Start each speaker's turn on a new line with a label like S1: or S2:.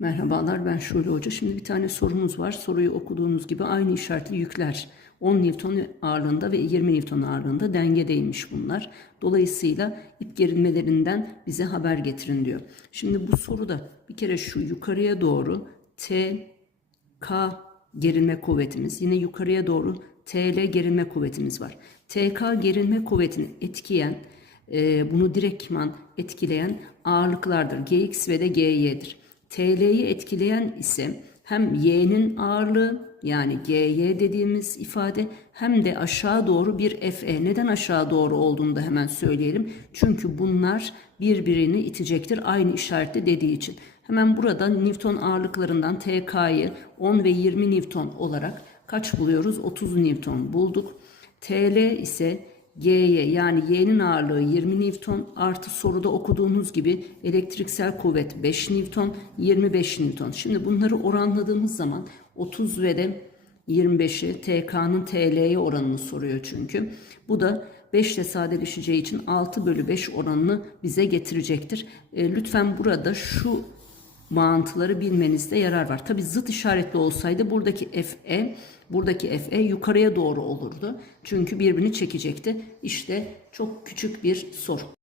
S1: Merhabalar ben Şule Hoca. Şimdi bir tane sorumuz var. Soruyu okuduğunuz gibi aynı işaretli yükler 10 Newton ağırlığında ve 20 Newton ağırlığında dengedeymiş bunlar. Dolayısıyla ip gerilmelerinden bize haber getirin diyor. Şimdi bu soruda bir kere şu yukarıya doğru T, K gerilme kuvvetimiz. Yine yukarıya doğru TL gerilme kuvvetimiz var. TK gerilme kuvvetini etkileyen, e, bunu direktman etkileyen ağırlıklardır. GX ve de GY'dir. TL'yi etkileyen ise hem Y'nin ağırlığı yani GY dediğimiz ifade hem de aşağı doğru bir FE. Neden aşağı doğru olduğunu da hemen söyleyelim. Çünkü bunlar birbirini itecektir aynı işaretle dediği için. Hemen burada Newton ağırlıklarından TK'yı 10 ve 20 Newton olarak kaç buluyoruz? 30 Newton bulduk. TL ise G'ye yani Y'nin ağırlığı 20 Newton artı soruda okuduğunuz gibi elektriksel kuvvet 5 Newton 25 Newton. Şimdi bunları oranladığımız zaman 30 ve de 25'i TK'nın TL'ye oranını soruyor çünkü. Bu da 5 ile sadeleşeceği için 6 bölü 5 oranını bize getirecektir. E, lütfen burada şu bağıntıları bilmenizde yarar var. Tabi zıt işaretli olsaydı buradaki FE, buradaki FE yukarıya doğru olurdu. Çünkü birbirini çekecekti. İşte çok küçük bir soru.